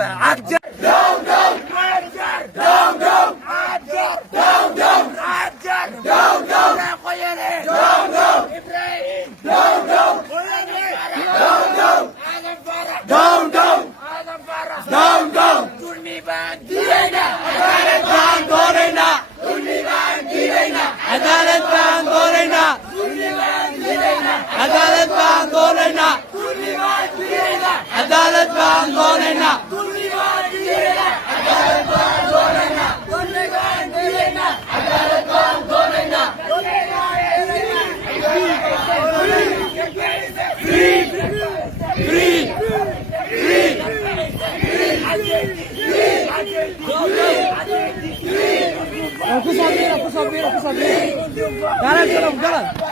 عجر دوم دوم عجر دوم دوم عجر دوم دوم عجر دوم دوم يا خويا دوم دوم ابراهيم دوم دوم دوم دوم هذا فرح دوم دوم هذا فرح دوم دوم دولمي باندينا عدالة باندورينا دولمي باندينا عدالة باندورينا دولمي باندينا عدالة باندورينا دولمي باندينا عدالة باندورينا Aku sabir. Jalan.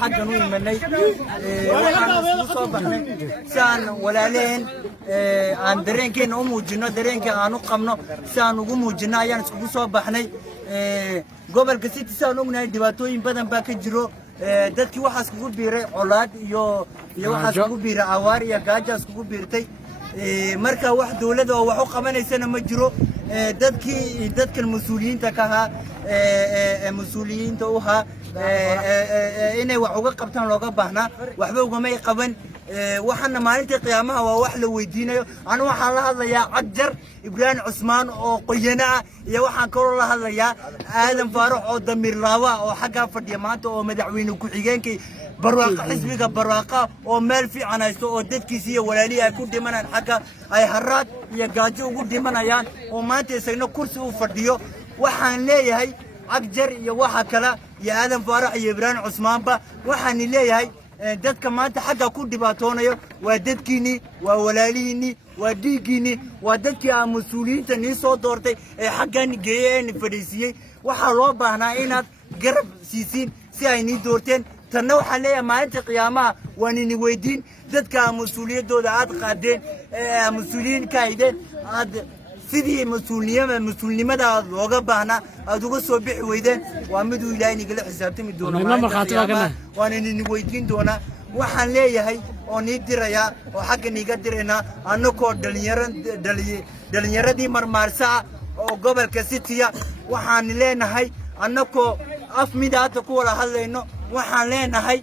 حقا ويمني waxaan soo baxnay saan walaaleen aan dareenkeen u muujino dareenka aan u qabno saan ugu muujino ayaan isku soo baxnay gobolka City saan ognahay dhibaatooyin badan baa ka jiro dadkii waxaas kugu biiray colaad iyo waxaas kugu biiray awaar iyo gaajaas kugu biirtay marka wax dawladda oo wax u qabanaysana ma jiro dadkan mas'uuliyiinta ka ahaa mas'uuliyiinta u ahaa inay wax uga qabtaan looga baahnaa waxba ugama qaban waxaana maalintii qiyaamaha waa wax la weydiinayo anu waxaan la hadlayaa Cagjar Ibrahim Cusmaan oo qoyana ah iyo waxaan kaloo la hadlayaa Aadan Faarax oo damir laawa oo xagga fadhiya maanta oo madaxweyne ku xigeenkii barwaaqo xisbiga barwaaqo oo meel fiican haysto oo dadkiisa iyo walaalihi ay ku dhimanayaan xagga ay haraad iyo gaajo ugu dhimanayaan oo maanta isagna kursi u fadhiyo waxaan leeyahay Cagjar iyo waxa kala iyo Aadan Faarax iyo Ibrahim Cusmaanba waxaan leeyahay dadka maanta xagga ku dhibaatoonayo waa dadkiini waa walaalihiini waa dhiigiini waa dadkii aan mas'uuliyiinta nii soo doortay ee xaggan geeyeen fadhiisiyay waxa loo baahnaa inaad garab siisiin si ay nii doorteen tanna waxaan leeyahay maalinta qiyaamaha waan ini weydiin dadka mas'uuliyadooda aad qaadeen mas'uuliyiin ka aydeen aad sidii mas'uulnimada looga baahnaa aad uga soo bixi weydeen waa mid uu Ilaahay nigala xisaabtami doono waan ini weydiin doonaa waxaan leeyahay oo nii diraya oo xagga niga dirayna annagoo dhalinyaradii marmaarsa oo gobolka City waxaan leenahay annagoo af midaata ku wada hadlayno waxaan leenahay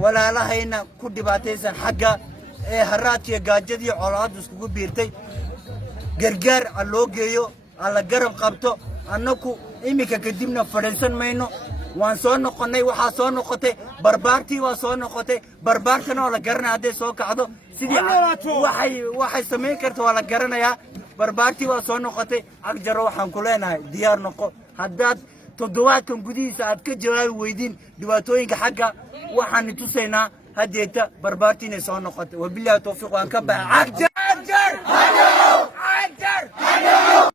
walaalahayna ku dhibaataysan xagga ee haraadkiyo gaajadii colaadu iskugu biirtay gargaar loo geeyo alla garab qabto annaku imika kadibna fadhiisan mayno waan soo noqonnay waxaa soo noqotay barbaartii waa soo noqotay barbaartana waa la garanaya hadday soo kacdo sidii waxay samayn karta waa la garanayaa barbaartii waa soo noqotay cagjaro waxaan ku leenahay diyaar noqo haddaad toddobaadkan gudihiisa aad ka jawaabi weydiin dhibaatooyinka xagga waxaan tusaynaa haddeeta barbaartii inay soo noqotay wabillahi tawfiiq waan ka baxay cagjar